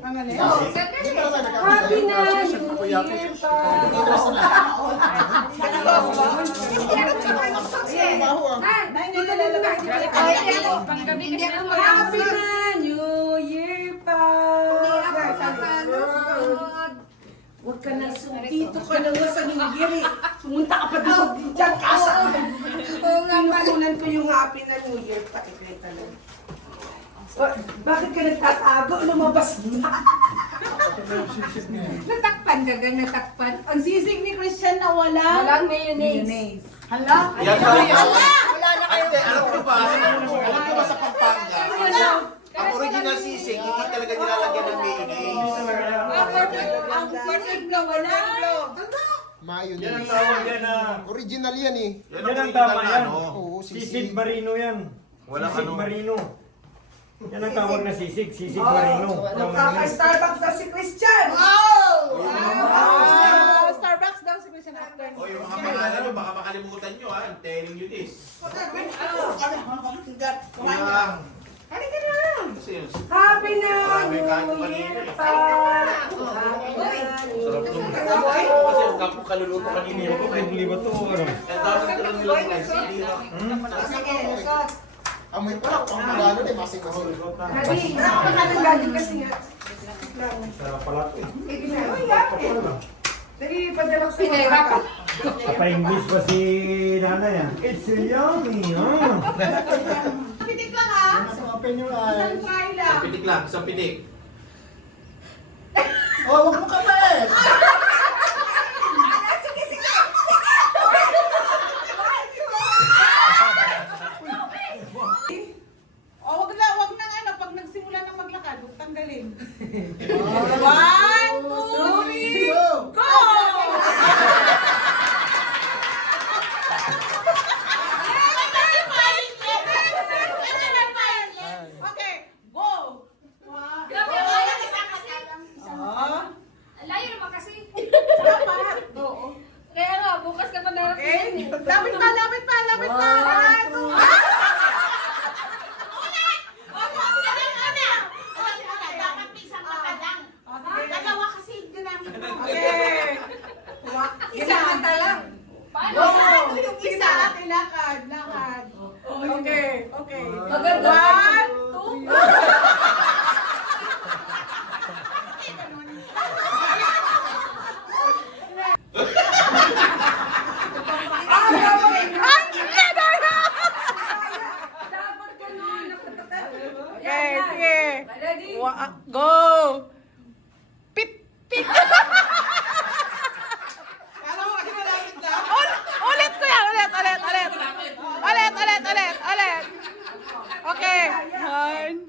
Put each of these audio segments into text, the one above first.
Happy na New Year Happy na New Year pa. Huwag ka na dito ka na nga sa New Year eh. Sumunta ka pa dito dyan kasa. Pinukunan ko yung Happy na New Year pa. Bakit ka nagtatago? Lumabas na. Natakpan ka gan, natakpan. Ang sisig ni Christian na walang mayonnaise. Hala? Yan ba? Wala na kayo. Alam ko ba sa Pampanga, ang original sisig, hindi talaga nilalagyan ng mayonnaise. Ang sisig na wala. Mayonnaise. Yan ang tawag yan na. Original yan eh. Yan ang tama yan. Oo, Sisig marino yan. Walang Sisig ano. marino. Yan ang tawag na sisig. Sisig marino. Nagkaka-Starbucks na si Christian. Starbucks daw si Christian after. O yung mga pangalan nyo, baka makalimutan nyo ha. I'm telling you this. Kulang. Halika na. Kasi yun. Happy na Marami New kain Year kanina. pa. Sarap nung kasi yung kapong kaluluto kanina yun. Ang liba to. Ano? Ang dami talagang nilang rice. Hindi na. Amoy pa lang. Ang magano eh. Masing-masing. Hali, nakakagaling kasi nga. Sarap pala ito eh. Sige na. Uy, happy. Dali, padala ko sa mga bata. Napa-English pa si nanay ah. It's yummy. Pitik lang ha. Open your eyes. Isang try lang. Isang pitik lang, isang pitik. Oh, wag mo kapit. Sige, sige. O, wag na ano, pag nagsimula ng maglakad, huwag tanggalin. 1, 2, 3, go! Okay, go! Layo naman kasi. Dapat. Oo. Kaya nga, bukas ka pa Okay. Lapit pa, lapit pa, lapit pa. 1, 2, okay. Isa mata lang. Paano? Go! Yung isa, lakad, lakad. Okay, okay. Maganda. 1, 2, okay, sige. Go! Pit, pit. Ulit ko yan, ulit. Okay. 1.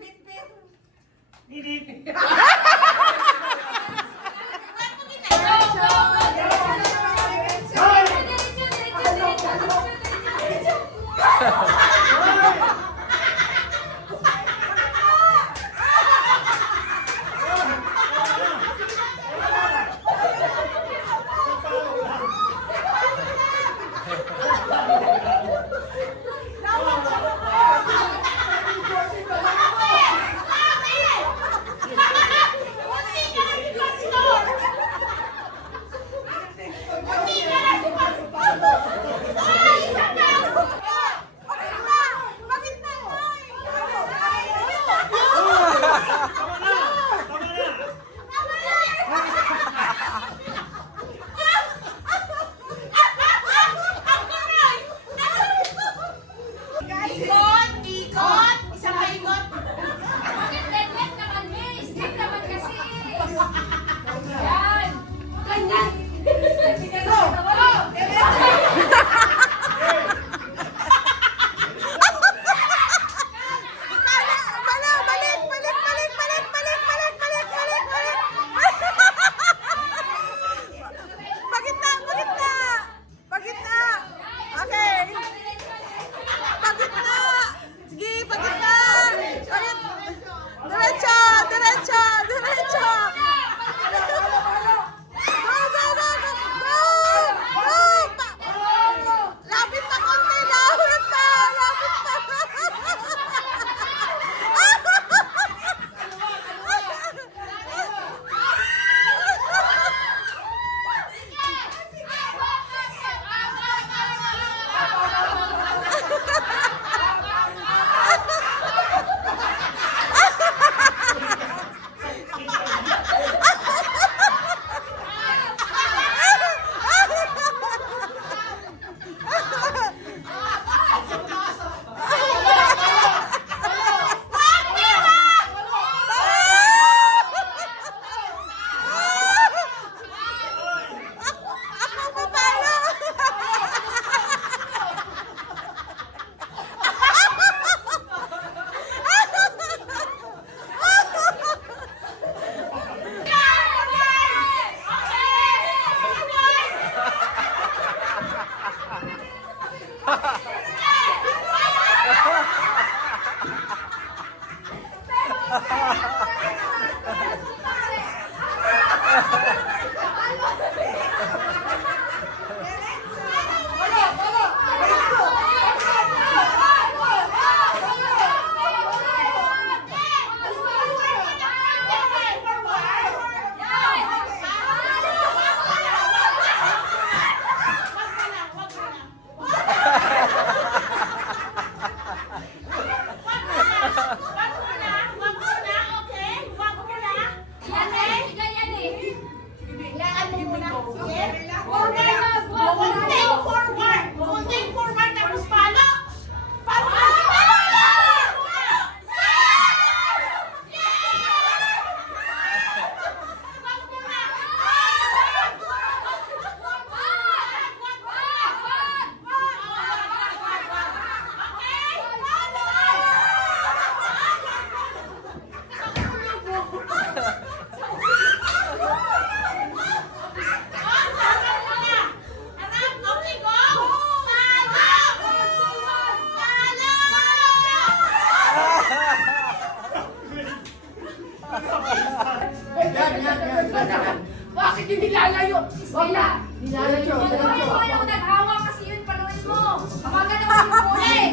Bakit hindi lalayo? Wag na. Diretso, Panuhin mo yung naghawa kasi yun, panuhin mo. Kamaga naman yung kulay.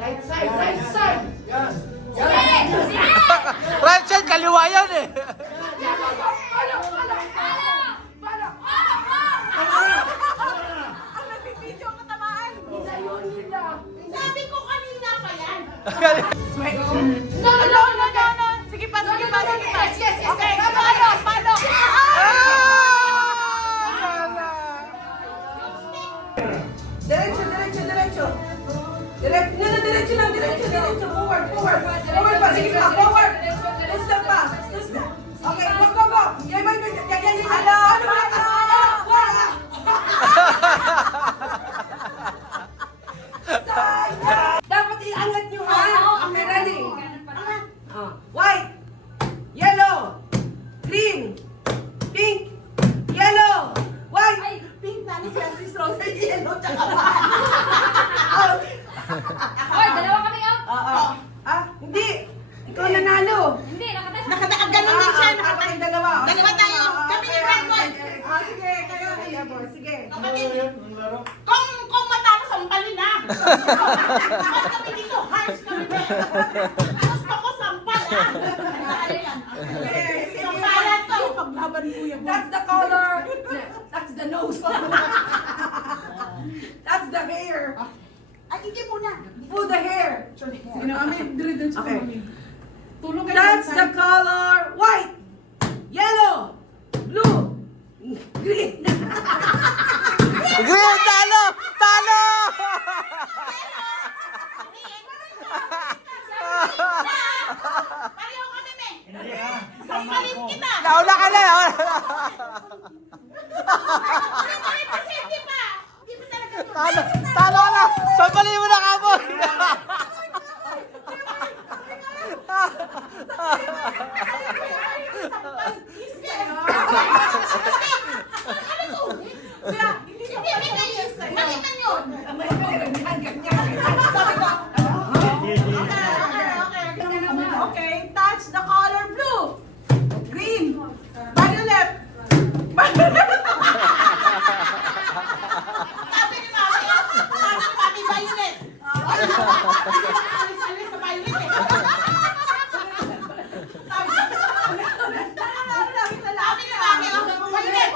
Right side, right side. Sige! Sige! Right side, kaliwa yan eh. Ang nabibidyo ang katamaan. Sabi ko kanina pa yan. No, no, no, no, no, no. Sige pa, sige pa, sige pa. Yes, yes, yes. Okay, palo. Diretso, diretso, diretso. Diretso lang, diretso. Forward, forward. Forward pa, sige pa, forward. Two step pa, two step. Okay, go. Yan. Ano? Dapat iangat nyo ha. Okay, ready? White, yellow, green, pink, yellow, white, pink na ni Sis Rosa, yellow, tsaka out. Hoy, dalawa kami out. Hindi. Ikaw nanalo. Hindi, Ganun din siya. Dalawa. Dalawa tayo. Kami ni Red Boy. Sige, kayo. Sige. Kung matapos, sampalin na. Dapat kami dito, hearts kami. Gusto ko sampal, Sampalan to. That's the color. That's the nose. That's the hair. Ay, hindi muna. Pull the hair. Okay. Tulong That's the color white, yellow, blue, green. Green, talo! Talo! Pareho kami, me. Sampalin kita. Nauna ka na! Bakit kasi hindi pa? Hindi pa talaga. Talo! Talo ka na! Sampalin mo na kapon! Makita nyo. Okay, touch the color blue, green, violet. Sabi ni Mami, violet. Alis sa violet eh. Sabi ni Mami, violet.